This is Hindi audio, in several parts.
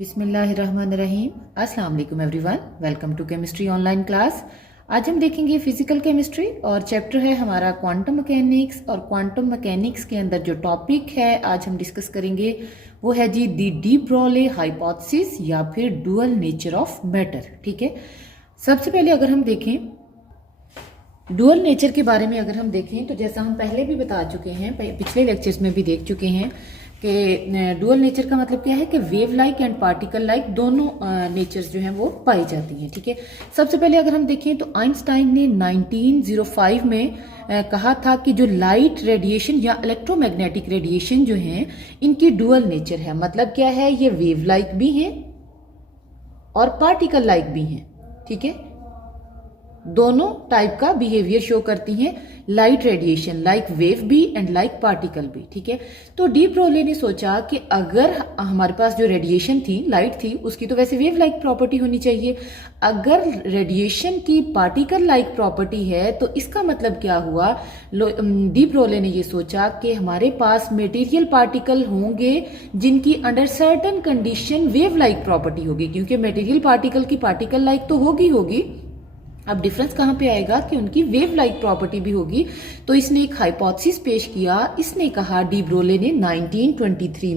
बिस्मिल्लाहिर्रहमानिर्रहीम। अस्सलाम वालेकुम everyone, welcome to chemistry online class. आज हम देखेंगे फिजिकल केमिस्ट्री और चैप्टर है हमारा क्वांटम मैकेनिक्स। और क्वांटम मैकेनिक्स के अंदर जो टॉपिक है आज हम डिस्कस करेंगे वो है जी दी डी ब्रोले हाइपोथेसिस या फिर डुअल नेचर ऑफ मैटर। ठीक है, सबसे पहले अगर हम देखें डुअल नेचर के बारे में, अगर हम देखें तो जैसा हम पहले भी बता चुके हैं, पिछले लेक्चर्स में भी देख चुके हैं कि डुअल नेचर का मतलब क्या है कि wave like and particle like दोनों नेचर्स जो हैं वो पाई जाती हैं। ठीक है, सबसे पहले अगर हम देखें तो आइंस्टाइन ने 1905 में कहा था कि जो लाइट रेडिएशन या इलेक्ट्रोमैग्नेटिक रेडिएशन जो हैं इनकी डुअल नेचर है। मतलब क्या है, ये वेव लाइक भी हैं और पार्टिकल लाइक भी हैं। ठीक है, दोनों टाइप का बिहेवियर शो करती हैं लाइट रेडिएशन, लाइक वेव भी एंड लाइक पार्टिकल भी। ठीक है, तो डी ब्रोले ने सोचा कि अगर हमारे पास जो रेडिएशन थी, लाइट थी, उसकी तो वैसे वेव लाइक प्रॉपर्टी होनी चाहिए। अगर रेडिएशन की पार्टिकल लाइक प्रॉपर्टी है तो इसका मतलब क्या हुआ, डी ब्रोले ने ये सोचा कि हमारे पास मेटीरियल पार्टिकल होंगे जिनकी under certain condition wave like property होगी, क्योंकि मेटीरियल पार्टिकल की पार्टिकल लाइक तो होगी। अब डिफरेंस कहां पे आएगा कि उनकी वेव लाइक प्रॉपर्टी भी होगी। तो इसने एक हाइपोथेसिस पेश किया। इसने कहा, डी ब्रोले ने 1923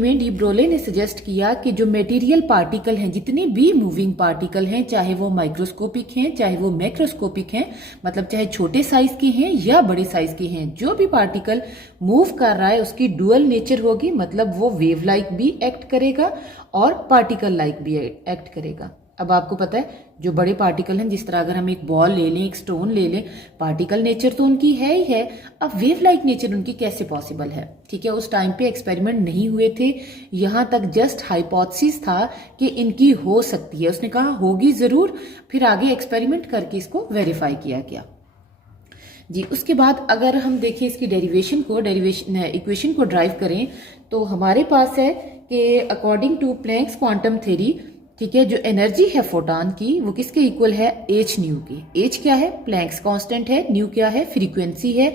में डी ब्रोले ने सजेस्ट किया कि जो मेटीरियल पार्टिकल हैं, जितने भी मूविंग पार्टिकल हैं, चाहे वो माइक्रोस्कोपिक हैं चाहे वो मैक्रोस्कोपिक हैं, मतलब चाहे छोटे साइज के हैं या बड़े साइज के हैं, जो भी पार्टिकल मूव कर रहा है उसकी डुअल नेचर होगी। मतलब वो वेव लाइक भी एक्ट करेगा और पार्टिकल लाइक भी एक्ट करेगा। अब आपको पता है जो बड़े पार्टिकल हैं, जिस तरह अगर हम एक बॉल ले लें, एक स्टोन ले लें, पार्टिकल नेचर तो उनकी है ही है। अब वेव लाइक नेचर उनकी कैसे पॉसिबल है? ठीक है, उस टाइम पे एक्सपेरिमेंट नहीं हुए थे, यहां तक जस्ट हाइपोथेसिस था कि इनकी हो सकती है। उसने कहा होगी जरूर, फिर आगे एक्सपेरिमेंट करके इसको वेरीफाई किया गया जी। उसके बाद अगर हम देखें इसकी डेरिवेशन इक्वेशन को ड्राइव करें तो हमारे पास है कि according to Planck's quantum theory, ठीक है, जो एनर्जी है फोटॉन की वो किसके इक्वल है, एच न्यू की। एच क्या है, प्लैंक्स कांस्टेंट है, न्यू क्या है, फ्रीक्वेंसी है,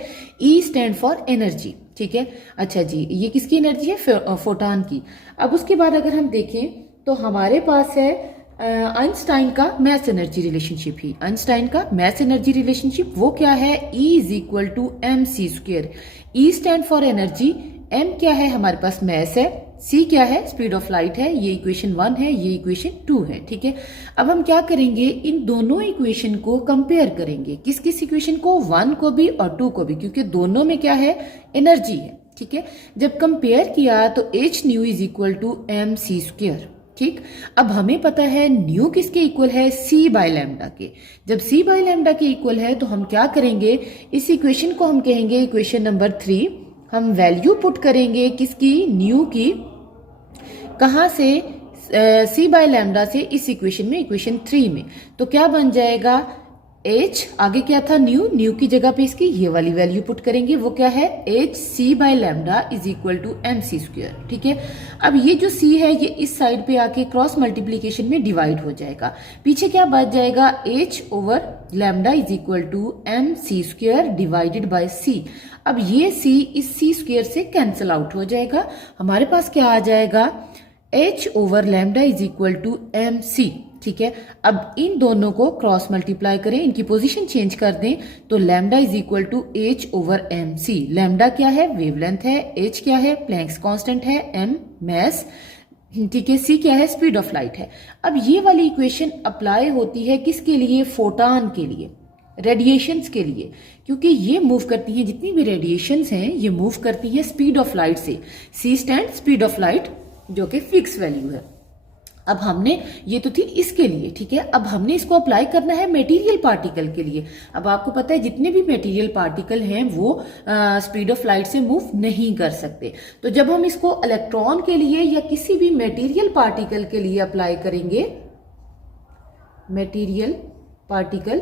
ई स्टैंड फॉर एनर्जी। ठीक है, अच्छा जी, ये किसकी एनर्जी है, फोटॉन की। अब उसके बाद अगर हम देखें तो हमारे पास है आइंस्टाइन का मैस एनर्जी रिलेशनशिप ही। आइंस्टाइन का मैस एनर्जी रिलेशनशिप वो क्या है, E is equal to M C square. E stand for energy, M क्या है, हमारे पास मैस है, सी क्या है, स्पीड ऑफ लाइट है। ये इक्वेशन 1 है, ये इक्वेशन 2 है। ठीक है, अब हम क्या करेंगे, इन दोनों इक्वेशन को कंपेयर करेंगे। किस किस इक्वेशन को, 1 को भी और 2 को भी, क्योंकि दोनों में क्या है, एनर्जी है। ठीक है, जब कंपेयर किया तो H nu is equal to M C square. ठीक, अब हमें पता है न्यू किसके इक्वल है, सी बाय लैम्डा के। जब सी बाय लैम्डा के इक्वल है तो हम क्या करेंगे, इस इक्वेशन को हम कहेंगे इक्वेशन नंबर 3। हम वैल्यू पुट करेंगे किसकी, न्यू की, कहां से, सी बाय लैम्डा से इस इक्वेशन में, इक्वेशन 3 में। तो क्या बन जाएगा, H आगे क्या था, न्यू की जगह पे इसकी ये वाली वैल्यू पुट करेंगे, वो क्या है, H C by lambda is equal to M C square. ठीक है, अब ये जो C है ये इस साइड पे आके क्रॉस मल्टीप्लीकेशन में डिवाइड हो जाएगा। पीछे क्या बच जाएगा, H over lambda is equal to M C square divided by C। अब ये C इस C स्क्वेयर से कैंसिल आउट हो जाएगा। हमारे पास क्या आ जाएगा, H over lambda is equal to M C. ठीक है, अब इन दोनों को क्रॉस मल्टीप्लाई करें, इनकी पोजीशन चेंज कर दें तो lambda is equal to H over M C. Lambda क्या है, वेवलेंथ है, एच क्या है, प्लैंक्स कांस्टेंट है, एम मैस, ठीक है, सी क्या है, स्पीड ऑफ लाइट है। अब ये वाली इक्वेशन अप्लाई होती है किसके लिए, फोटॉन के लिए, रेडिएशंस के लिए, क्योंकि ये मूव करती हैं, जितनी भी रेडिएशंस हैं ये मूव करती हैं स्पीड ऑफ लाइट से। सी स्टैंड स्पीड ऑफ लाइट जो कि फिक्स वैल्यू है। अब हमने, ये तो थी इसके लिए, ठीक है, अब हमने इसको अप्लाई करना है मेटीरियल पार्टिकल के लिए। अब आपको पता है जितने भी मेटीरियल पार्टिकल हैं वो स्पीड ऑफ लाइट से मूव नहीं कर सकते। तो जब हम इसको इलेक्ट्रॉन के लिए या किसी भी मेटीरियल पार्टिकल के लिए अप्लाई करेंगे, मेटीरियल पार्टिकल,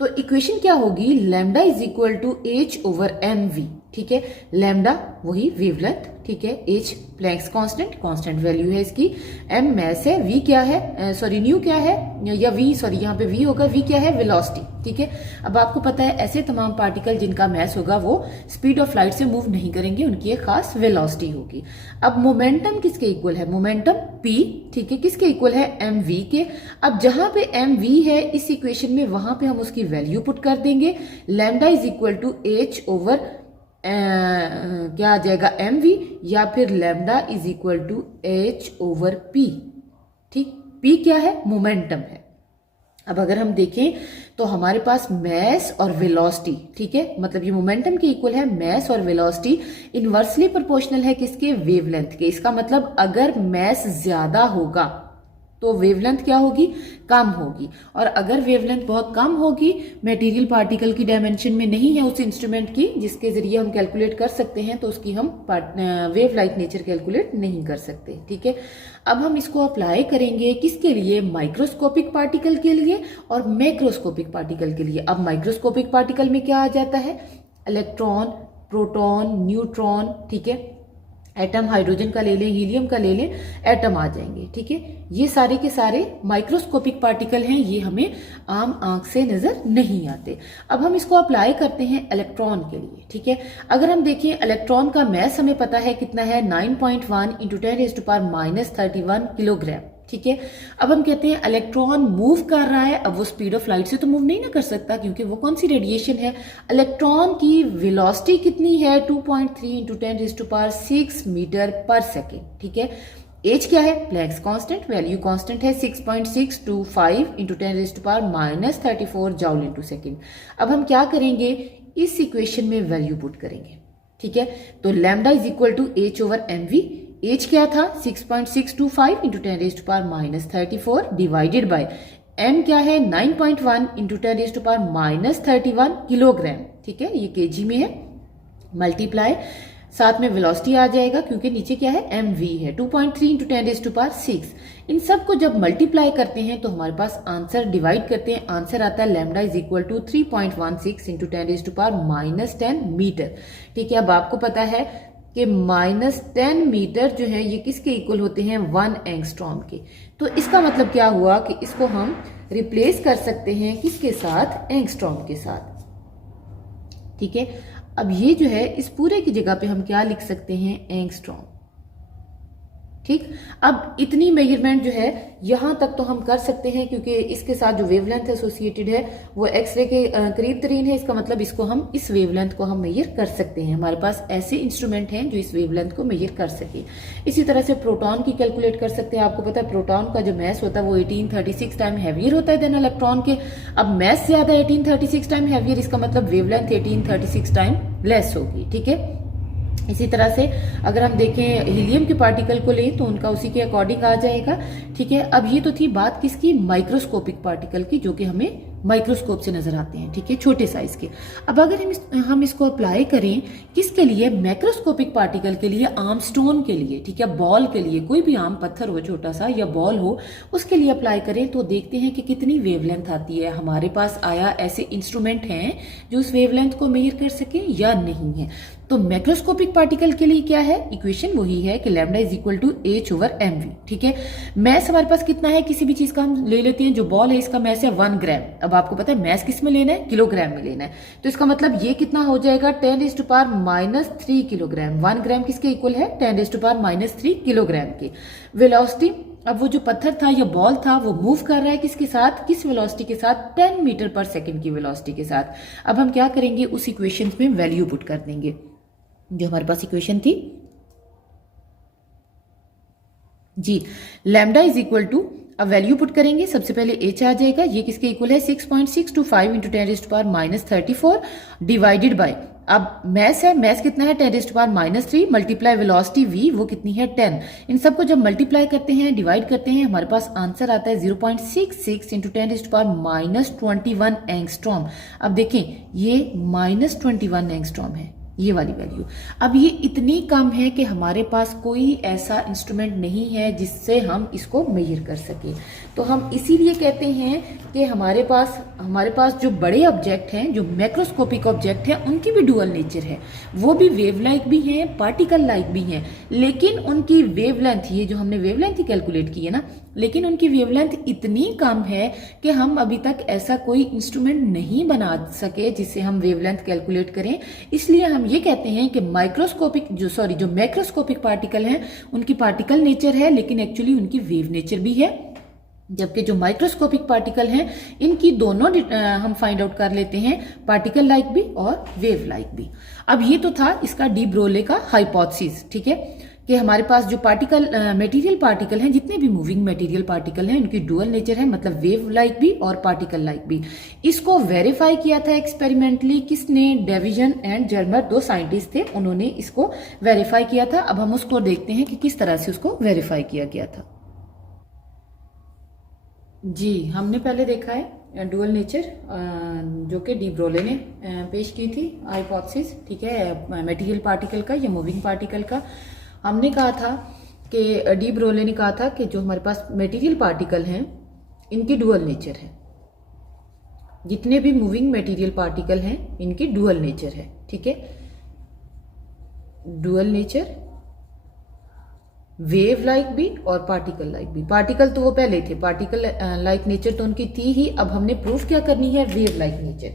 तो इक्वेशन क्या होगी, lambda is equal to H over M V. ठीक है। लैम्डा वही वेवलेंथ, ठीक है। H Planck's constant, constant value है इसकी। एम मैस है, वी क्या है, सॉरी न्यू क्या है, या वी, सॉरी यहाँ पे वी होगा, वी क्या है, वेलोसिटी, ठीक है। अब आपको पता है ऐसे तमाम पार्टिकल जिनका मैस होगा वो स्पीड ऑफ लाइट से मूव नहीं करेंगे, उनकी एक खास वेलोसिटी होगी। अब मोमेंटम किसके इक्वल है, मोमेंटम पी, ठीक है, किसके इक्वल है, एम वी के। अब जहां पे एम वी है इस इक्वेशन में, वहां पे हम उसकी वैल्यू पुट कर देंगे। Lambda is equal to H over क्या आ जाएगा, एम वी, या फिर lambda is equal to H over P, ठीक। पी क्या है, मोमेंटम है। अब अगर हम देखें तो हमारे पास मैस और वेलोसिटी, ठीक है, मतलब ये मोमेंटम के इक्वल है, मैस और वेलोसिटी इनवर्सली प्रोपोर्शनल है किसके, वेवलेंथ के। इसका मतलब अगर मैस ज्यादा होगा तो वेवलेंथ क्या होगी, कम होगी, और अगर वेवलेंथ बहुत कम होगी, मटेरियल पार्टिकल की डायमेंशन में नहीं है उस इंस्ट्रूमेंट की जिसके जरिए हम कैलकुलेट कर सकते हैं, तो उसकी हम वेव लाइट नेचर कैलकुलेट नहीं कर सकते, ठीक है। अब हम इसको अप्लाई करेंगे किसके लिए, माइक्रोस्कोपिक पार्टिकल के लिए और मैक्रोस्कोपिक पार्टिकल के लिए। अब माइक्रोस्कोपिक पार्टिकल में क्या आ जाता है, इलेक्ट्रॉन, प्रोटॉन, न्यूट्रॉन, ठीक है, एटम, हाइड्रोजन का ले लें, हीलियम का ले लें, एटम आ जाएंगे, ठीक है। ये सारे के सारे माइक्रोस्कोपिक पार्टिकल हैं, ये हमें आम आंख से नजर नहीं आते। अब हम इसको अप्लाई करते हैं इलेक्ट्रॉन के लिए, ठीक है। अगर हम देखें इलेक्ट्रॉन का मैस हमें पता है कितना है, 9.1 इंटू 10⁻⁻31 किलोग्राम, ठीक है। अब हम कहते हैं इलेक्ट्रॉन मूव कर रहा है, अब वो स्पीड ऑफ लाइट से तो मूव नहीं ना कर सकता क्योंकि वो कौन सी रेडिएशन है। इलेक्ट्रॉन की वेलोसिटी कितनी है, 2.3 इंटू 10⁻6 मीटर पर सेकेंड, ठीक है। एच क्या है, प्लैंक्स कांस्टेंट, वैल्यू कांस्टेंट है 6.625 इंटू 10⁻34 जूल इंटू सेकेंड। अब हम क्या करेंगे, इस इक्वेशन में वैल्यू पुट करेंगे, ठीक है। तो lambda is equal to H over M V, H क्या था 6.625 इंटू 10⁻34 डिवाइडेड बाय एम क्या है 9.1 इंटू 10⁻31 किलोग्राम, ठीक है, ये केजी में है, मल्टीप्लाई साथ में वेलोसिटी आ जाएगा क्योंकि नीचे क्या है, एम वी है, 2.3 इंटू 10⁻6। इन सब को जब मल्टीप्लाई करते हैं तो हमारे पास आंसर, डिवाइड करते हैं, आंसर आता है lambda is equal to 3.16 into 10⁻10 metre, ठीक है। अब आपको पता है कि -10 मीटर जो है ये किसके इक्वल होते हैं, 1 एंगस्ट्रॉम के। तो इसका मतलब क्या हुआ कि इसको हम रिप्लेस कर सकते हैं किसके साथ, एंगस्ट्रॉम के साथ, ठीक है। अब ये जो है इस पूरे की जगह पे हम क्या लिख सकते हैं, एंगस्ट्रॉम, ठीक। अब इतनी मेजरमेंट जो है यहां तक तो हम कर सकते हैं क्योंकि इसके साथ जो वेवलेंथ एसोसिएटेड है वो एक्सरे के करीब तरीन है, इसका मतलब इसको हम, इस वेवलेंथ को हम मेजर कर सकते हैं। हमारे पास ऐसे इंस्ट्रूमेंट हैं जो इस वेवलेंथ को मेजर कर सके। इसी तरह से प्रोटॉन की कैलकुलेट कर सकते हैं। आपको पता है प्रोटॉन का जो मैस होता है वो 1836 टाइम हैवियर होता है देन इलेक्ट्रॉन के। अब मैस ज्यादा 1836 टाइम हैवियर, इसका मतलब वेवलेंथ 1836 टाइम लेस होगी, ठीक है। इसी तरह से अगर हम देखें हीलियम के पार्टिकल को लें तो उनका उसी के अकॉर्डिंग आ जाएगा, ठीक है। अब ये तो थी बात किसकी, माइक्रोस्कोपिक पार्टिकल की, जो कि हमें माइक्रोस्कोप से नजर आते हैं, ठीक है, छोटे साइज के। अब अगर हम इसको अप्लाई करें किसके लिए, मैक्रोस्कोपिक पार्टिकल के लिए, आर्मस्टोन के लिए, ठीक है, बॉल के लिए, कोई भी आम पत्थर हो छोटा सा या बॉल हो उसके लिए अप्लाई करें तो देखते हैं कि कितनी वेवलेंथ आती है। हमारे पास आया ऐसे इंस्ट्रूमेंट हैं जो उस वेवलेंथ को मेजर कर सके या नहीं है। तो मैक्रोस्कोपिक पार्टिकल के लिए क्या है, इक्वेशन वही है कि lambda is equal to H over M V, ठीक है। मैस हमारे पास कितना है, किसी भी चीज का हम ले लेते हैं, जो बॉल है इसका मैस है 1 ग्राम। अब आपको पता है मैस किस में लेना है, किलोग्राम में लेना है, तो इसका मतलब ये कितना हो जाएगा 10⁻³ किलोग्राम। 1 ग्राम किसके इक्वल है, 10⁻³ किलोग्राम के। वेलोसिटी, अब वो जो पत्थर था या बॉल था वो मूव कर रहा है किसके साथ, किस वेलोसिटी के साथ, 10 मीटर पर सेकेंड की वेलोसिटी के साथ। अब हम क्या करेंगे, उस इक्वेशन में वैल्यू पुट कर देंगे जो हमारे पास इक्वेशन थी जी। लैम्डा इज इक्वल टू, अब वैल्यू पुट करेंगे, सबसे पहले एच आ जाएगा, ये किसके इक्वल है 6.625 इंटू 10⁻34 डिवाइडेड बाय, अब मैस है, मैस कितना है 10⁻³ मल्टीप्लाई वेलोसिटी v, वो कितनी है 10। इन सबको जब मल्टीप्लाई करते हैं, डिवाइड करते हैं, हमारे पास आंसर आता है 0.66 इंटू 10⁻21 एंगस्ट्रॉम। अब देखें ये -21 एंगस्ट्रॉम है ये वाली वैल्यू। अब ये इतनी कम है कि हमारे पास कोई ऐसा इंस्ट्रूमेंट नहीं है जिससे हम इसको मेजर कर सके। तो हम इसीलिए कहते हैं कि हमारे पास जो बड़े ऑब्जेक्ट हैं, जो मैक्रोस्कोपिक ऑब्जेक्ट हैं, उनकी भी डुअल नेचर है। वो भी वेव लाइक भी हैं, पार्टिकल लाइक भी हैं, लेकिन उनकी वेवलेंथ, ये जो हमने वेवलेंथ ही कैलकुलेट की है ना, लेकिन उनकी वेवलेंथ इतनी कम है कि हम अभी तक ऐसा कोई इंस्ट्रूमेंट नहीं बना सके जिससे हम वेवलेंथ कैलकुलेट करें। इसलिए हम ये कहते हैं कि जो मैक्रोस्कोपिक पार्टिकल हैं उनकी पार्टिकल नेचर है, लेकिन एक्चुअली उनकी वेव नेचर भी है। जबकि जो माइक्रोस्कोपिक पार्टिकल हैं इनकी दोनों हम फाइंड आउट कर लेते हैं, पार्टिकल लाइक भी और वेव लाइक भी। अब ये तो था इसका डी ब्रोले का हाइपोथेसिस, ठीक है, कि हमारे पास जो मटेरियल पार्टिकल हैं, जितने भी मूविंग मटेरियल पार्टिकल हैं, उनकी डुअल नेचर है, मतलब वेव लाइक भी और पार्टिकल लाइक भी। इसको वेरीफाई किया था एक्सपेरिमेंटली किसने? डेविजन एंड जर्मर, दो साइंटिस्ट थे, उन्होंने इसको वेरीफाई किया था। अब हम उसको देखते हैं कि किस तरह से उसको वेरीफाई किया गया था। जी, हमने पहले देखा है डुअल नेचर जो कि डी ब्रोले ने पेश की थी हाइपोथेसिस, ठीक है, मटेरियल पार्टिकल का या मूविंग पार्टिकल का। हमने कहा था कि डी ब्रोले ने कहा था कि जो हमारे पास मटेरियल पार्टिकल हैं इनकी डुअल नेचर है, जितने भी मूविंग मटेरियल पार्टिकल हैं इनकी डुअल नेचर है, ठीक है, डुअल नेचर, वेव लाइक भी और पार्टिकल लाइक भी। पार्टिकल तो वो पहले थे, पार्टिकल लाइक नेचर तो उनकी थी ही। अब हमने प्रूफ क्या करनी है? Wave like nature.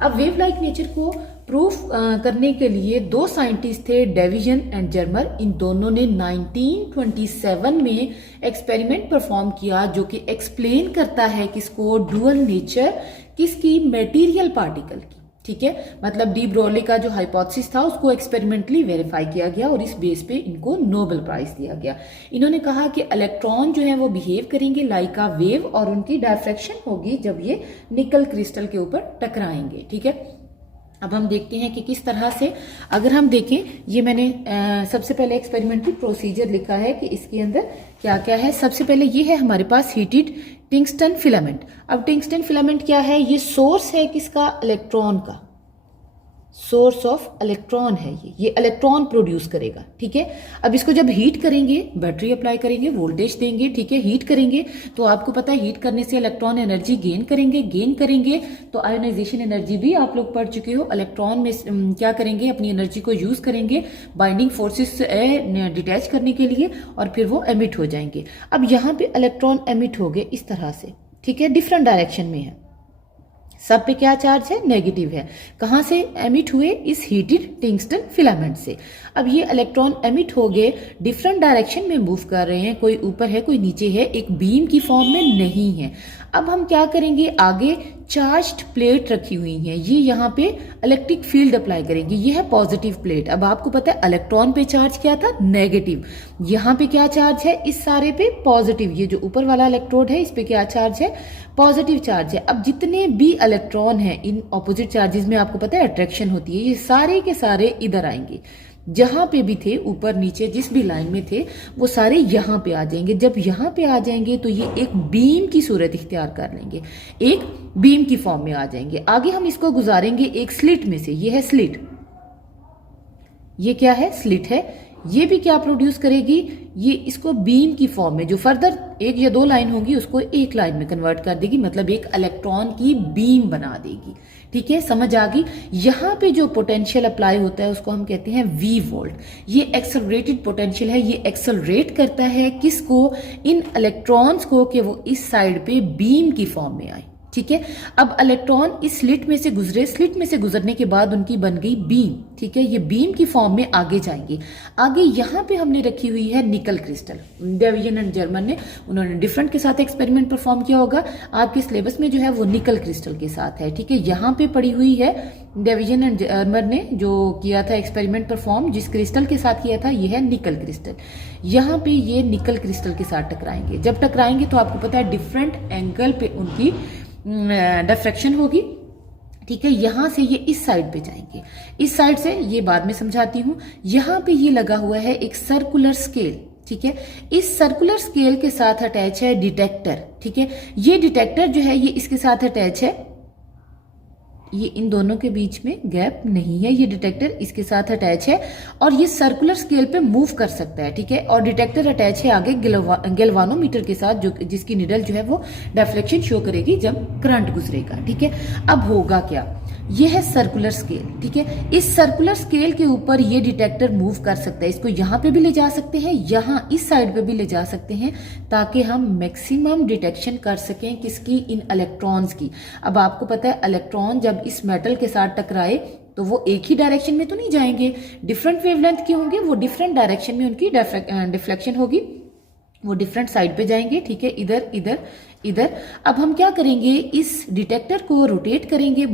अब वेव लाइक नेचर को प्रूफ करने के लिए दो साइंटिस्ट थे, डेविजन एंड जर्मर। इन दोनों ने 1927 में एक्सपेरिमेंट परफॉर्म किया जो कि एक्सप्लेन करता है किसको? डुअल नेचर किसकी? मटेरियल पार्टिकल की, ठीक है। मतलब डी ब्रोले का जो हाइपोथेसिस था उसको एक्सपेरिमेंटली वेरीफाई किया गया और इस बेस पे इनको नोबेल प्राइज दिया गया। इन्होंने कहा कि इलेक्ट्रॉन जो है वो बिहेव करेंगे लाइक अ वेव और उनकी डायफ्रैक्शन होगी जब ये निकल क्रिस्टल के ऊपर टकराएंगे, ठीक है। अब हम देखते हैं कि किस तरह से, अगर हम देखें, ये मैंने सबसे पहले एक्सपेरिमेंटल प्रोसीजर लिखा है कि इसके अंदर क्या क्या है। सबसे पहले ये है हमारे पास हीटेड टंगस्टन फिलामेंट। अब टंगस्टन फिलामेंट क्या है? ये सोर्स है किसका? इलेक्ट्रॉन का, सोर्स ऑफ इलेक्ट्रॉन है ये इलेक्ट्रॉन प्रोड्यूस करेगा, ठीक है। अब इसको जब हीट करेंगे, बैटरी अप्लाई करेंगे, वोल्टेज देंगे, ठीक है, हीट करेंगे तो आपको पता है हीट करने से इलेक्ट्रॉन एनर्जी गेन करेंगे तो आयोनाइजेशन एनर्जी भी आप लोग पढ़ चुके हो। इलेक्ट्रॉन में क्या करेंगे? अपनी एनर्जी को यूज करेंगे बाइंडिंग फोर्सेस से डिटैच करने के लिए और फिर वो एमिट हो जाएंगे। अब यहाँ पे इलेक्ट्रॉन एमिट हो गए इस तरह से, ठीक है, डिफरेंट डायरेक्शन में है। सब पे क्या चार्ज है? नेगेटिव है। कहां से एमिट हुए? इस हीटेड टंगस्टन फिलामेंट से। अब ये इलेक्ट्रॉन एमिट हो गए, डिफरेंट डायरेक्शन में मूव कर रहे हैं, कोई ऊपर है कोई नीचे है, एक बीम की फॉर्म में नहीं है। अब हम क्या करेंगे? आगे चार्ज्ड प्लेट रखी हुई है, ये यहाँ पे इलेक्ट्रिक फील्ड अप्लाई करेंगे, ये है पॉजिटिव प्लेट। अब आपको पता है इलेक्ट्रॉन पे चार्ज क्या था? नेगेटिव। यहाँ पे क्या चार्ज है? इस सारे पे पॉजिटिव। ये जो ऊपर वाला इलेक्ट्रोड है इस पे क्या चार्ज है? पॉजिटिव चार्ज है। अब जितने भी इलेक्ट्रॉन हैं इन ऑपोजिट चार्जेस में आपको पता है अट्रैक्शन होती है, ये सारे के सारे इधर आएंगे, जहां पे भी थे ऊपर नीचे जिस भी लाइन में थे वो सारे यहाँ पे आ जाएंगे। जब यहाँ पे आ जाएंगे तो ये एक बीम की सूरत इख्तियार कर लेंगे, एक बीम की फॉर्म में आ जाएंगे। आगे हम इसको गुजारेंगे एक स्लिट में से, ये है स्लिट, ये क्या है? स्लिट है। ये भी क्या प्रोड्यूस करेगी? ये इसको बीम की फॉर्म में, जो फर्दर एक या दो लाइन होगी उसको एक लाइन में कन्वर्ट कर देगी, मतलब एक इलेक्ट्रॉन की बीम बना देगी, ठीक है, समझ आ गई। यहाँ पे जो पोटेंशियल अप्लाई होता है उसको हम कहते हैं वी वोल्ट। ये एक्सेलरेटेड पोटेंशियल है, ये एक्सेलरेट करता है किसको? इन इलेक्ट्रॉन्स को, कि वो इस साइड पे बीम की फॉर्म में आए, ठीक है। अब इलेक्ट्रॉन इस स्लिट में से गुजरे, स्लिट में से गुजरने के बाद उनकी बन गई बीम, ठीक है, ये बीम की फॉर्म में आगे जाएंगे। आगे यहाँ पे हमने रखी हुई है nickel crystal. Division and Germer ने, उन्होंने डिफरेंट के साथ एक्सपेरिमेंट परफॉर्म किया होगा, आपके सिलेबस में जो है वो निकल क्रिस्टल के साथ है, ठीक है। यहाँ पे पड़ी हुई है डेविजन एंड जर्मर ने जो किया था एक्सपेरिमेंट परफॉर्म, जिस क्रिस्टल के साथ किया था ये है निकल क्रिस्टल। यहाँ पे ये निकल क्रिस्टल के साथ टकराएंगे। जब टकराएंगे तो आपको पता है डिफरेंट एंगल पे उनकी डिफ्रैक्शन होगी, ठीक है। यहां से ये इस साइड पे जाएंगे, इस साइड से, ये बाद में समझाती हूं। यहां पे ये लगा हुआ है एक सर्कुलर स्केल, ठीक है। इस सर्कुलर स्केल के साथ अटैच है डिटेक्टर, ठीक है। ये डिटेक्टर जो है ये इसके साथ अटैच है, ये इन दोनों के बीच में गैप नहीं है, ये डिटेक्टर इसके साथ अटैच है और ये सर्कुलर स्केल पे मूव कर सकता है, ठीक है। और डिटेक्टर अटैच है आगे गैल्वानोमीटर के साथ, जो जिसकी निडल जो है वो डिफ्लेक्शन शो करेगी जब करंट गुजरेगा, ठीक है। अब होगा क्या, ये है सर्कुलर स्केल, ठीक है। इस सर्कुलर स्केल के ऊपर ये डिटेक्टर मूव कर सकता है, इसको यहाँ पे भी ले जा सकते हैं, यहाँ इस साइड पे भी ले जा सकते हैं, ताकि हम मैक्सिमम डिटेक्शन कर सकें किसकी, इन इलेक्ट्रॉन्स की। अब आपको पता है इलेक्ट्रॉन जब इस मेटल के साथ टकराए तो वो एक ही डायरेक्शन में तो नहीं जाएंगे, डिफरेंट वेवलेंथ के होंगे, वो डिफरेंट डायरेक्शन में उनकी डिफ्लेक्शन होगी, वो डिफरेंट साइड पे जाएंगे, ठीक है, इधर इधर इधर। अब हम क्या करेंगे, इस डिटेक्टर को रोटेट करेंगे,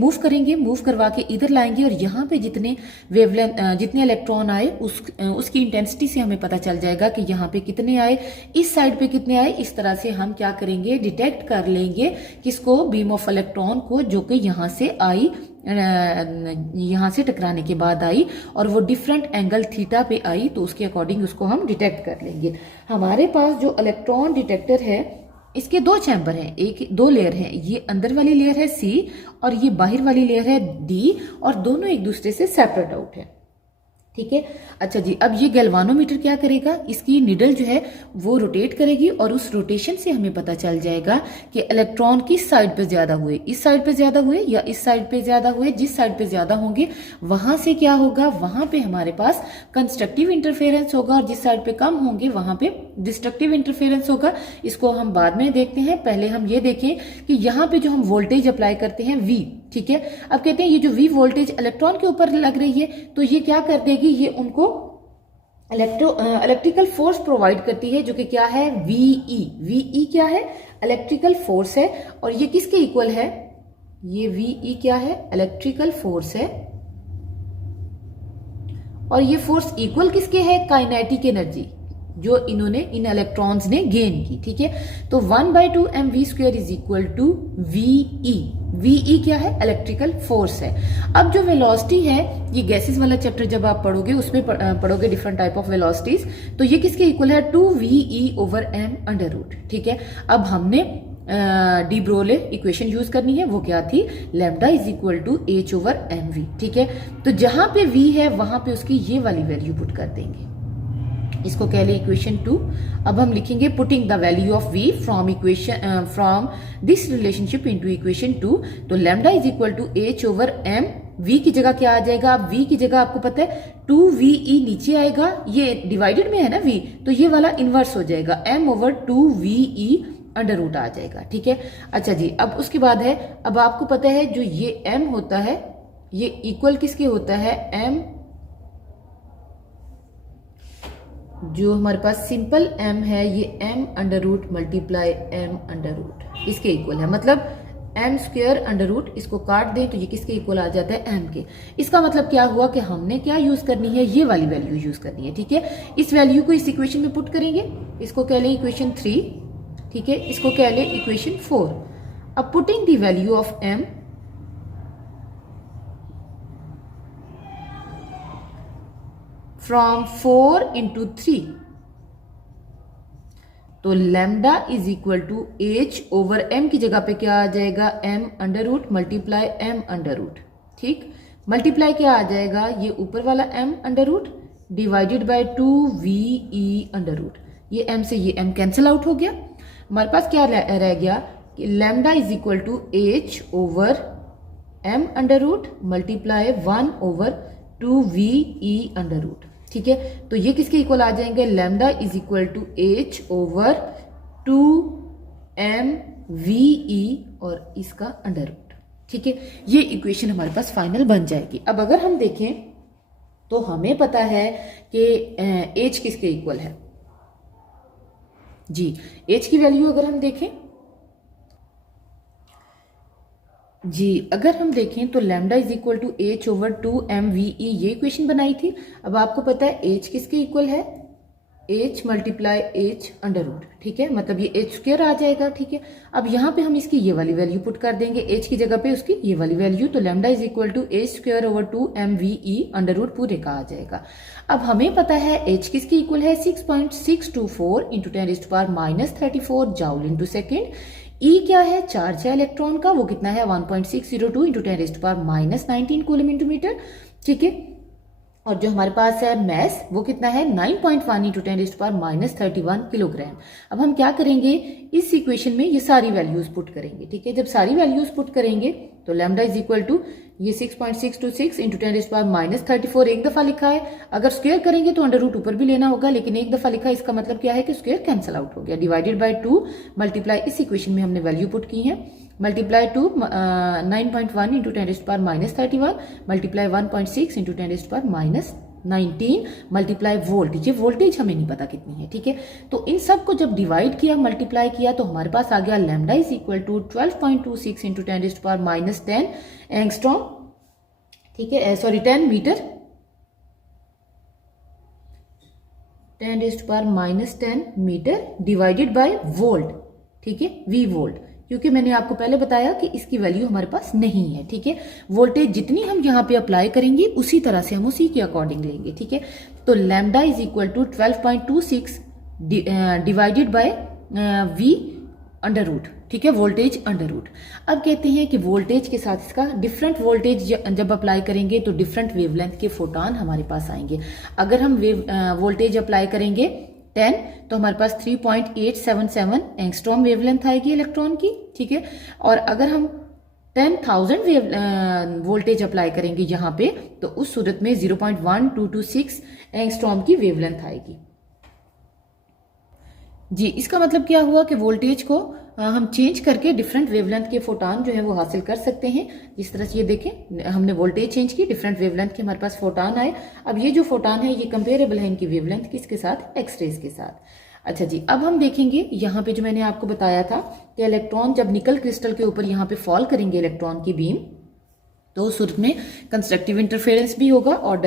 मूव करवा के इधर लाएंगे और यहाँ पे जितने जितने इलेक्ट्रॉन आए उसकी इंटेंसिटी से हमें पता चल जाएगा कि यहाँ पे कितने आए, इस साइड पे कितने आए। इस तरह से हम क्या करेंगे, डिटेक्ट कर लेंगे किसको, बीम ऑफ इलेक्ट्रॉन को, जो कि यहाँ से आई, यहाँ से टकराने के बाद आई और वो डिफरेंट एंगल थीटा पे आई, तो उसके अकॉर्डिंग उसको हम डिटेक्ट कर लेंगे। हमारे पास जो इलेक्ट्रॉन डिटेक्टर है इसके दो चैम्बर हैं, दो लेयर हैं, ये अंदर वाली लेयर है सी और ये बाहर वाली लेयर है डी, और दोनों एक दूसरे से सेपरेट आउट है, ठीक है। अच्छा जी, अब ये गैल्वानोमीटर क्या करेगा, इसकी निडल जो है वो रोटेट करेगी और उस रोटेशन से हमें पता चल जाएगा कि इलेक्ट्रॉन किस साइड पे ज्यादा हुए, इस साइड पे ज्यादा हुए या इस साइड पे ज्यादा हुए। जिस साइड पे ज्यादा होंगे वहां से क्या होगा, वहां पे हमारे पास कंस्ट्रक्टिव इंटरफेरेंस होगा और जिस साइड पे कम होंगे वहां पे डिस्ट्रक्टिव इंटरफेरेंस होगा। इसको हम बाद में देखते हैं, पहले हम ये देखें कि यहाँ पे जो हम वोल्टेज अप्लाई करते हैं V, ठीक है। अब कहते हैं ये जो V वोल्टेज इलेक्ट्रॉन के ऊपर लग रही है तो ये क्या कर देगी, ये उनको इलेक्ट्रिकल फोर्स प्रोवाइड करती है, जो कि क्या है, VE क्या है, इलेक्ट्रिकल फोर्स है। और ये किसके इक्वल है, ये VE क्या है, इलेक्ट्रिकल फोर्स है, और ये फोर्स इक्वल किसके है, काइनेटिक एनर्जी जो इन्होंने इन इलेक्ट्रॉन्स ने गेन की, ठीक है। तो 1/2 mv² is equal to VE क्या है, इलेक्ट्रिकल फोर्स है। अब जो वेलोसिटी है, ये गैसेस वाला चैप्टर जब आप पढ़ोगे उसमें पढ़ोगे डिफरेंट टाइप ऑफ वेलोसिटीज, तो ये किसके इक्वल है, 2VE/m², ठीक है। अब हमने डी ब्रोले इक्वेशन यूज करनी है, वो क्या थी, lambda is equal to h/mv, ठीक है। तो जहां पे v है वहां पे उसकी ये वाली वैल्यू पुट कर देंगे, इसको कह ले इक्वेशन 2। अब हम लिखेंगे putting the value of v from this relationship into equation 2। तो lambda is equal to h/m, v की जगह क्या आ जाएगा, अब v की जगह आपको पता है 2VE नीचे आएगा, ये डिवाइडेड में है ना v, तो ये वाला इनवर्स हो जाएगा, m/2VE² आ जाएगा, ठीक है। अच्छा जी, अब उसके बाद है, अब आपको पता है जो ये m होता है ये इक्वल किसके होता है, m, जो हमारे पास सिंपल m है ये m² मल्टीप्लाई m², इसके इक्वल है। मतलब m²√, इसको काट दें तो ये किसके इक्वल आ जाता है, m के। इसका मतलब क्या हुआ कि हमने क्या यूज करनी है, ये वाली वैल्यू यूज करनी है, ठीक है। इस वैल्यू को इस इक्वेशन में पुट करेंगे, इसको कह लें इक्वेशन 3, ठीक है, इसको कह लें इक्वेशन 4। अब putting the value of m from 4 into 3, तो lambda is equal to h/m की जगह पे क्या आ जाएगा, m² मल्टीप्लाई m², ठीक। मल्टीप्लाई क्या आ जाएगा, ये ऊपर वाला m² डिवाइडेड बाय 2VE², ये m से ये m कैंसिल आउट हो गया। हमारे पास क्या रह गया कि lambda is equal to h/m² multiply 1/2VE², ठीक है। तो ये किसके इक्वल आ जाएंगे, lambda is equal to h/2mVE और इसका √, ठीक है। ये इक्वेशन हमारे पास फाइनल बन जाएगी। अब अगर हम देखें तो हमें पता है कि h किसके इक्वल है जी, h की वैल्यू अगर हम देखें जी, अगर हम देखें तो lambda is equal to h/2mVE, ये इक्वेशन बनाई थी। अब आपको पता है h किसके इक्वल है, h मल्टीप्लाई h², ठीक है, मतलब ये h² आ जाएगा, ठीक है। अब यहाँ पे हम इसकी ये वाली वैल्यू पुट कर देंगे, h की जगह पे उसकी ये वाली वैल्यू, तो lambda is equal to h²/2mVE² पूरे का आ जाएगा। अब हमें पता है h किसके इक्वल है, 6.624 × 10⁻⁻34 जूल / सेकेंड। ई क्या है, चार्ज है इलेक्ट्रॉन का, वो कितना है 1.602 इंटू 10⁻⁻19 कूलम इंटू मीटर, ठीक है। और जो हमारे पास है मैस वो कितना है 9.1 इंटू 10⁻31 किलोग्राम। अब हम क्या करेंगे, इस इक्वेशन में ये सारी वैल्यूज पुट करेंगे, ठीक है। जब सारी वैल्यूज पुट करेंगे तो लैम्डा इज इक्वल टू ये 6.626 इंटू 10⁻34 एक दफा लिखा है, अगर स्क्वायर करेंगे तो अंडर रूट ऊपर भी लेना होगा, लेकिन एक दफा लिखा है इसका मतलब क्या है कि स्क्वायर कैंसिल आउट हो गया, डिवाइडेड बाय 2 मल्टीप्लाई, इस इक्वेशन में हमने वैल्यू पुट की है, multiply 2 9.1 into 10⁻31 multiply 1.6 into 10⁻19 multiply volt, ये वोल्टेज हमें नहीं पता कितनी है, ठीक है। तो इन सब को जब डिवाइड किया, मल्टीप्लाई किया, तो हमारे पास आ गया lambda is equal to 12.26 into 10⁻10 angstrom, ठीक है, sorry 10 metre, 10⁻10 metre divided by volt, ठीक है, वी वोल्ट, क्योंकि मैंने आपको पहले बताया कि इसकी वैल्यू हमारे पास नहीं है, ठीक है। वोल्टेज जितनी हम यहाँ पे अप्लाई करेंगे उसी तरह से हम उसी के अकॉर्डिंग लेंगे, ठीक है। तो lambda is equal to 12.26 divided by V under root, ठीक है, वोल्टेज अंडर रूट। अब कहते हैं कि वोल्टेज के साथ इसका डिफरेंट वोल्टेज जब अप्लाई करेंगे तो डिफरेंट वेवलेंथ के फोटॉन हमारे पास आएंगे। अगर हम वोल्टेज अप्लाई करेंगे 10 तो हमारे पास 3.877 एंगस्ट्रॉम वेवलेंथ आएगी इलेक्ट्रॉन की, ठीक है। और अगर हम 10,000 वोल्टेज अप्लाई करेंगे यहाँ पे तो उस सूरत में 0.1226 एंगस्ट्रॉम की वेवलेंथ आएगी। जी, इसका मतलब क्या हुआ कि वोल्टेज को हम चेंज करके डिफरेंट वेवलेंथ के फोटॉन जो है वो हासिल कर सकते हैं। जिस तरह से ये देखें, हमने वोल्टेज चेंज की, डिफरेंट वेवलेंथ के हमारे पास फोटॉन आए। अब ये जो फोटॉन है ये कंपेरेबल है इनकी वेवलेंथ किसके साथ, एक्सरेज के साथ। अच्छा जी, अब हम देखेंगे यहाँ पे जो मैंने आपको बताया था कि इलेक्ट्रॉन जब निकल क्रिस्टल के ऊपर यहाँ पे फॉल करेंगे इलेक्ट्रॉन की बीम, तो उस सूरत में कंस्ट्रक्टिव इंटरफेरेंस भी होगा और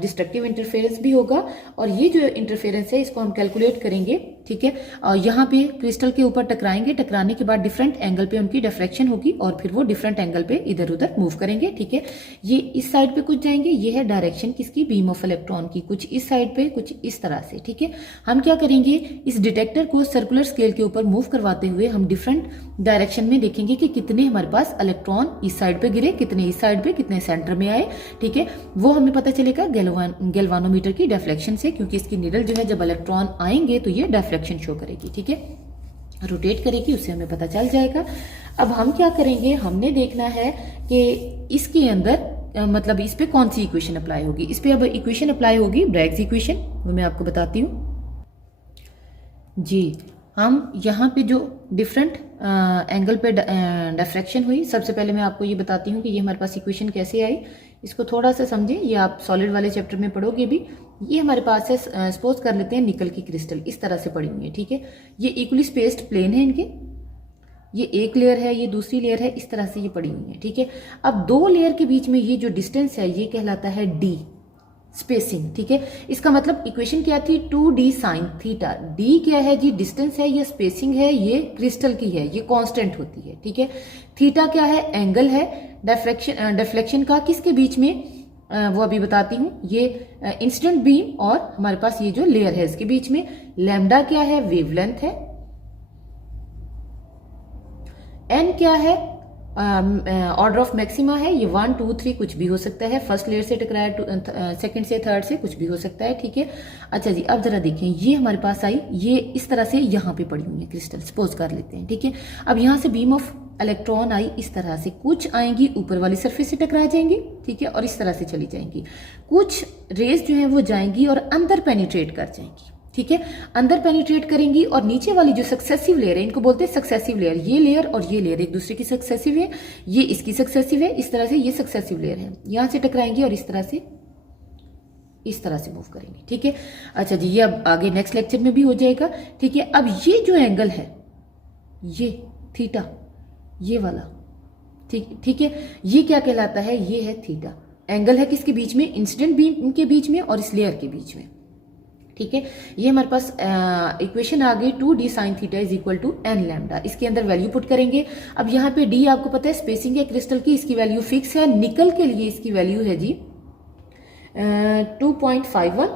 डिस्ट्रक्टिव इंटरफेरेंस भी होगा। और ये जो इंटरफेरेंस है इसको हम कैलकुलेट करेंगे, ठीक है। और यहाँ पे क्रिस्टल के ऊपर टकराएंगे, टकराने के बाद डिफरेंट एंगल पे उनकी डिफ्रैक्शन होगी और फिर वो डिफरेंट एंगल पे इधर उधर मूव करेंगे, ठीक है। ये इस साइड पे कुछ जाएंगे, ये है डायरेक्शन किसकी, बीम ऑफ इलेक्ट्रॉन की, कुछ इस साइड पे कुछ इस तरह से, ठीक है। हम क्या करेंगे, इस डिटेक्टर को सर्कुलर स्केल के ऊपर मूव करवाते हुए हम डिफरेंट डायरेक्शन में देखेंगे कि कितने हमारे पास इलेक्ट्रॉन इस साइड पे गिरे, कितने इस साइड पे, कितने सेंटर में आए, ठीक है। वो हमें पता चलेगा गैल्वानोमीटर की डिफ्लेक्शन से, क्योंकि इसकी निडल जो है जब इलेक्ट्रॉन आएंगे तो ये डिफ्लेक्शन शो करेगी, ठीक है, रोटेट करेगी, उससे हमें पता चल जाएगा। अब हम क्या करेंगे, हमने देखना है कि इसके अंदर मतलब इस पे कौन सी इक्वेशन अप्लाई होगी। इस पे अब इक्वेशन अप्लाई होगी ब्रैग्स इक्वेशन, वो मैं आपको बताती हूँ जी। हम यहाँ पे जो डिफरेंट एंगल पे डिफ्रैक्शन हुई, सबसे पहले मैं आपको ये बताती हूँ कि ये हमारे पास इक्वेशन कैसे आई। इसको थोड़ा सा समझें, ये आप सॉलिड वाले चैप्टर में पढ़ोगे भी। ये हमारे पास है, सपोज कर लेते हैं निकल की क्रिस्टल इस तरह से पड़ी हुई है, ठीक है। ये इक्वली स्पेस्ड प्लेन है इनके, ये एक लेयर है, ये दूसरी लेयर है, इस तरह से ये पड़ी हुई है, ठीक है। अब दो लेयर के बीच में ये जो डिस्टेंस है ये कहलाता है डी, स्पेसिंग, ठीक है। इसका मतलब इक्वेशन क्या थी, 2d साइन थीटा। डी क्या है जी, डिस्टेंस है, ये स्पेसिंग है, ये क्रिस्टल की है, ये कांस्टेंट होती है, ठीक है। थीटा क्या है, एंगल है डिफ्लेक्शन का, किसके बीच में, वो अभी बताती हूँ। ये इंसिडेंट बीम और हमारे पास ये जो लेयर है इसके बीच में। लैम्डा क्या है, वेवलेंथ है। एन क्या है, ऑर्डर ऑफ मैक्सिमा है, ये 1 2 3 कुछ भी हो सकता है, फर्स्ट लेयर से टकराया, सेकंड से थर्ड से कुछ भी हो सकता है, ठीक है। अच्छा जी, अब जरा देखें, ये हमारे पास आई, ये इस तरह से यहाँ पे पड़ी हुई है क्रिस्टल, सपोज कर लेते हैं, ठीक है। अब यहाँ से बीम ऑफ इलेक्ट्रॉन आई इस तरह से, कुछ आएंगी ऊपर वाली सरफेस से टकरा जाएंगी, ठीक है, और इस तरह से चली जाएंगी। कुछ रेज जो है वो जाएंगी और अंदर पेनिट्रेट कर जाएंगी, ठीक है, अंदर पेनिट्रेट करेंगी। और नीचे वाली जो सक्सेसिव लेयर है, इनको बोलते हैं सक्सेसिव लेयर, ये लेयर और ये लेयर एक दूसरे की सक्सेसिव है, ये इसकी सक्सेसिव है, इस तरह से ये सक्सेसिव लेयर है, यहां से टकराएंगी और इस तरह से मूव करेंगे, ठीक है। अच्छा जी, ये अब आगे नेक्स्ट लेक्चर में भी हो जाएगा, ठीक है। अब ये जो एंगल है, ये थीटा, ये वाला, ठीक है, ये क्या कहलाता है, ये है थीटा। एंगल है किसके बीच में, इंसिडेंट बीम के बीच में और इस लेयर के बीच में, ठीक है। ये हमारे पास इक्वेशन आ गई 2d sine theta is equal to N lambda. इसके अंदर वैल्यू पुट करेंगे। अब यहाँ पे d आपको पता है स्पेसिंग है क्रिस्टल की, इसकी वैल्यू फिक्स है। निकल के लिए इसकी वैल्यू है जी 2.51,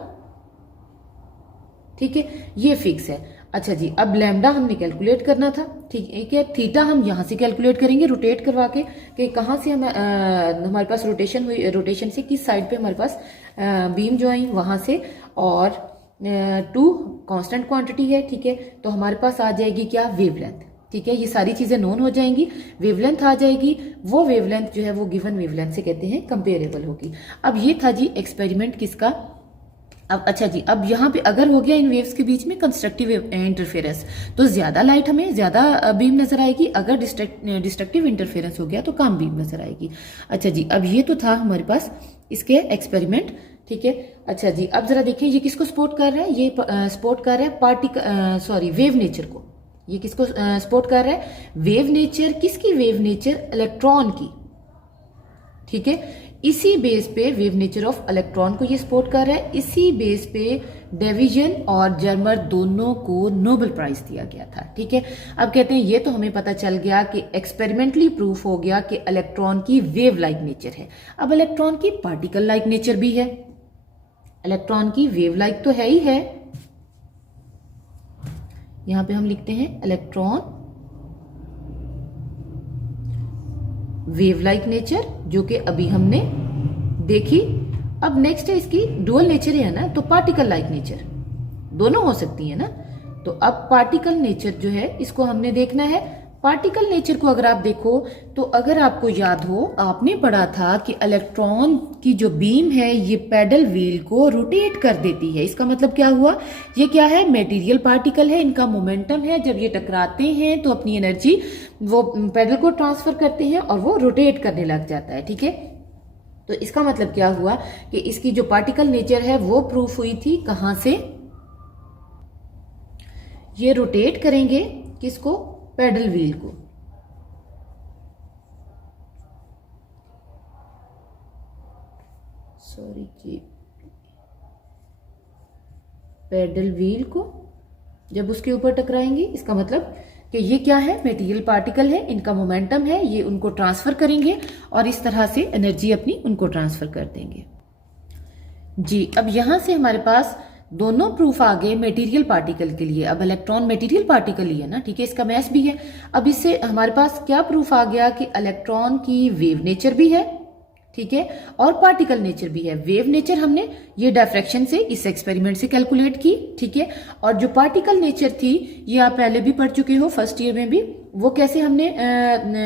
ठीक है, ये फिक्स है। अच्छा जी, अब लैम्डा हमने कैलकुलेट करना था, ठीक है। थीटा हम यहाँ से कैलकुलेट करेंगे रोटेट करवा के, कि कहाँ से हमारे पास रोटेशन हुई, रोटेशन से किस साइड पे हमारे पास बीम जो आई वहाँ से, और 2 कांस्टेंट क्वांटिटी है, ठीक है। तो हमारे पास आ जाएगी क्या, वेवलेंथ, ठीक है। ये सारी चीजें नोन हो जाएंगी, वेवलेंथ आ जाएगी, वो वेवलेंथ जो है वो गिवन वेवलेंथ से कहते हैं कंपेरेबल होगी। अब ये था जी एक्सपेरिमेंट किसका। अब अच्छा जी, अब यहाँ पे अगर हो गया इन वेव्स के बीच में कंस्ट्रक्टिव इंटरफेरेंस, तो ज्यादा लाइट हमें ज्यादा बीम नजर आएगी, अगर डिस्ट्रक्टिव इंटरफेरेंस हो गया तो कम बीम नजर आएगी। अच्छा जी, अब ये तो था हमारे पास इसके एक्सपेरिमेंट, ठीक है। अच्छा जी, अब जरा देखें ये किसको सपोर्ट कर रहा है, ये सपोर्ट कर रहा है वेव नेचर को। ये किसको सपोर्ट कर रहा है, वेव नेचर। किसकी वेव नेचर, इलेक्ट्रॉन की, ठीक है। इसी बेस पे वेव नेचर ऑफ इलेक्ट्रॉन को ये सपोर्ट कर रहा है। इसी बेस पे डिवीजन और जर्मर दोनों को नोबेल प्राइज दिया गया था, ठीक है। अब कहते हैं ये तो हमें पता चल गया कि एक्सपेरिमेंटली प्रूफ हो गया कि इलेक्ट्रॉन की वेव लाइक नेचर है। अब इलेक्ट्रॉन की पार्टिकल लाइक नेचर भी है। इलेक्ट्रॉन की वेव लाइक तो है ही है, यहां पे हम लिखते हैं इलेक्ट्रॉन वेव लाइक नेचर, जो कि अभी हमने देखी। अब नेक्स्ट है इसकी डुअल नेचर है ना, तो पार्टिकल लाइक नेचर, दोनों हो सकती है ना। तो अब पार्टिकल नेचर जो है इसको हमने देखना है। पार्टिकल नेचर को अगर आप देखो तो अगर आपको याद हो, आपने पढ़ा था कि इलेक्ट्रॉन की जो बीम है ये पेडल व्हील को रोटेट कर देती है। इसका मतलब क्या हुआ, ये क्या है, मटेरियल पार्टिकल है, इनका मोमेंटम है। जब ये टकराते हैं तो अपनी एनर्जी वो पेडल को ट्रांसफर करते हैं और वो रोटेट करने लग जाता है, ठीक है। तो इसका मतलब क्या हुआ कि इसकी जो पार्टिकल नेचर है वो प्रूफ हुई थी कहां से, ये रोटेट करेंगे किसको, पेडल व्हील को। सॉरी जी, पेडल व्हील को जब उसके ऊपर टकराएंगे, इसका मतलब कि ये क्या है, मटेरियल पार्टिकल है, इनका मोमेंटम है, ये उनको ट्रांसफर करेंगे और इस तरह से एनर्जी अपनी उनको ट्रांसफर कर देंगे जी। अब यहां से हमारे पास दोनों प्रूफ आ गए मटेरियल पार्टिकल के लिए। अब इलेक्ट्रॉन मटेरियल पार्टिकल ही है ना, ठीक है, इसका मैस भी है। अब इससे हमारे पास क्या प्रूफ आ गया कि इलेक्ट्रॉन की वेव नेचर भी है, ठीक है, और पार्टिकल नेचर भी है। वेव नेचर हमने ये डायफ्रैक्शन से इस एक्सपेरिमेंट से कैलकुलेट की, ठीक है। और जो पार्टिकल नेचर थी ये आप पहले भी पढ़ चुके हो, फर्स्ट ईयर में भी, वो कैसे हमने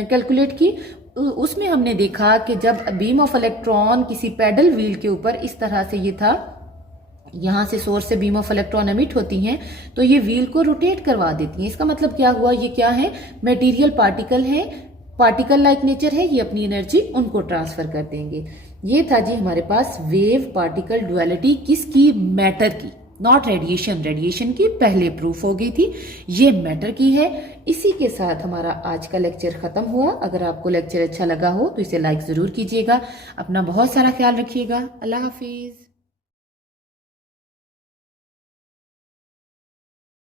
कैलकुलेट की। उसमें हमने देखा कि जब बीम ऑफ इलेक्ट्रॉन किसी पेडल व्हील के ऊपर इस तरह से ये था, यहां से सोर्स से बीम ऑफ इलेक्ट्रॉन एमिट होती हैं, तो ये व्हील को रोटेट करवा देती हैं। इसका मतलब क्या हुआ, ये क्या है, मटेरियल पार्टिकल है, पार्टिकल लाइक नेचर है, ये अपनी एनर्जी उनको ट्रांसफर कर देंगे। ये था जी हमारे पास वेव पार्टिकल डुअलिटी, किसकी, मैटर की, नॉट रेडिएशन। रेडिएशन की पहले प्रूफ हो गई थी, ये मैटर की है। इसी के साथ हमारा आज का लेक्चर खत्म हुआ। अगर आपको लेक्चर अच्छा लगा हो तो इसे लाइक जरूर कीजिएगा। अपना बहुत सारा ख्याल रखिएगा। अल्लाह हाफिज।